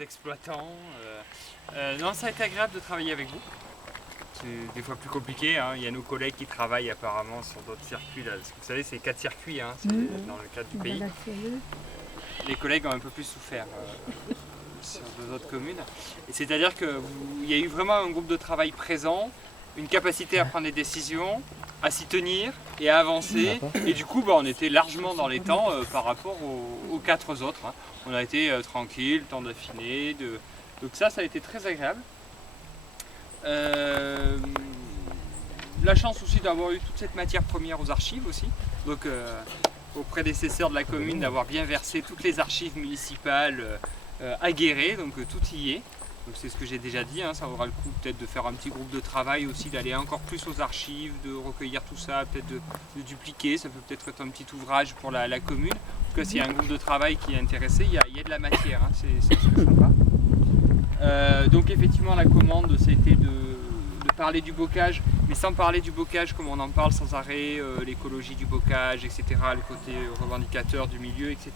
exploitants. Non, ça a été agréable de travailler avec vous. C'est des fois plus compliqué, hein. Il y a nos collègues qui travaillent apparemment sur d'autres circuits. Là. Vous savez, c'est 4 circuits, hein. C'est dans le cadre du pays. Les collègues ont un peu plus souffert sur d'autres communes. C'est-à-dire qu'il y a eu vraiment un groupe de travail présent, une capacité à prendre des décisions, à s'y tenir et à avancer. Et du coup, on était largement dans les temps par rapport aux 4 autres. Hein. On a été tranquille, temps d'affiner. Donc ça a été très agréable. La chance aussi d'avoir eu toute cette matière première aux archives aussi. Donc aux prédécesseurs de la commune d'avoir bien versé toutes les archives municipales à Guéret, donc tout y est. Donc c'est ce que j'ai déjà dit, hein, ça vaudra le coup peut-être de faire un petit groupe de travail aussi, d'aller encore plus aux archives, de recueillir tout ça, peut-être de dupliquer, ça peut peut-être être un petit ouvrage pour la commune. En tout cas, s'il y a un groupe de travail qui est intéressé, il y a de la matière, hein, c'est très sympa. Donc effectivement la commande, c'était de parler du bocage, mais sans parler du bocage comme on en parle sans arrêt, l'écologie du bocage, etc., le côté revendicateur du milieu, etc.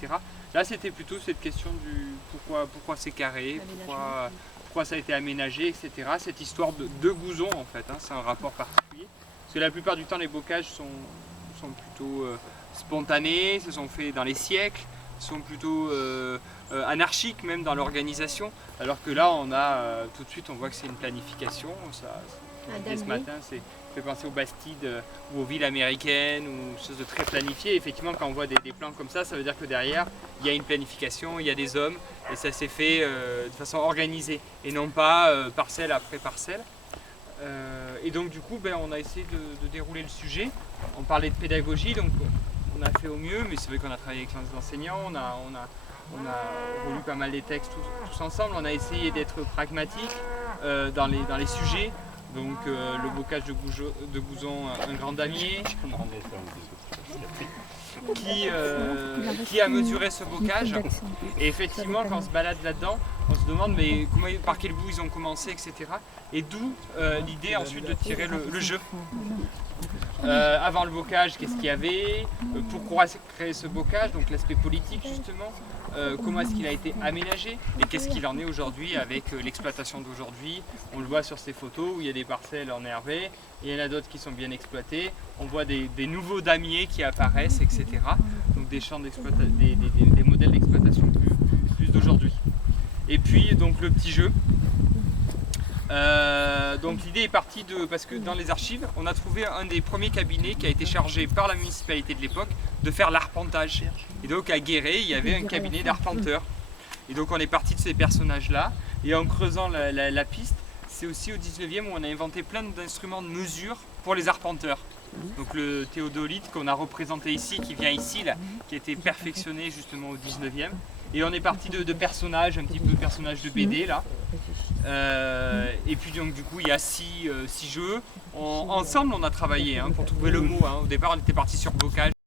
Là c'était plutôt cette question du pourquoi c'est carré, pourquoi ça a été aménagé, etc. Cette histoire de gouzon en fait, hein, c'est un rapport particulier. Parce que la plupart du temps les bocages sont plutôt spontanés, se sont faits dans les siècles, sont plutôt anarchiques même dans l'organisation, alors que là on a tout de suite on voit que c'est une planification. Dès ce matin, ça fait penser aux Bastides ou aux villes américaines ou chose de très planifié. Effectivement, quand on voit des plans comme ça veut dire que derrière il y a une planification, il y a des hommes et ça s'est fait de façon organisée et non pas parcelle après parcelle. Et donc du coup, on a essayé de dérouler le sujet. On parlait de pédagogie, donc on a fait au mieux, mais c'est vrai qu'on a travaillé avec les enseignants, on a relu pas mal les textes tous ensemble, on a essayé d'être pragmatique dans les sujets. Donc le bocage de gouzon, un grand damier, qui a mesuré ce bocage. Et effectivement, quand on se balade là-dedans, on se demande mais par quel bout ils ont commencé, etc. Et d'où l'idée ensuite de tirer le jeu. Avant le bocage, qu'est-ce qu'il y avait, pourquoi créer ce bocage, donc l'aspect politique justement, comment est-ce qu'il a été aménagé et qu'est-ce qu'il en est aujourd'hui avec l'exploitation d'aujourd'hui. On le voit sur ces photos où il y a des parcelles en hervé, il y en a d'autres qui sont bien exploitées, on voit des nouveaux damiers qui apparaissent, etc. Donc des champs d'exploitation, des modèles d'exploitation plus d'aujourd'hui. Et puis donc le petit jeu. Donc l'idée est partie parce que dans les archives, on a trouvé un des premiers cabinets qui a été chargé par la municipalité de l'époque de faire l'arpentage. Et donc à Guéret, il y avait un cabinet d'arpenteurs. Et donc on est parti de ces personnages-là. Et en creusant la piste, c'est aussi au 19e où on a inventé plein d'instruments de mesure pour les arpenteurs. Donc le théodolite qu'on a représenté ici, qui vient ici, là, qui a été perfectionné justement au 19e. Et on est parti de personnages, un petit peu personnages de BD là. Et puis donc du coup il y a 6 jeux. Ensemble on a travaillé pour trouver le mot. Hein. Au départ on était parti sur bocage.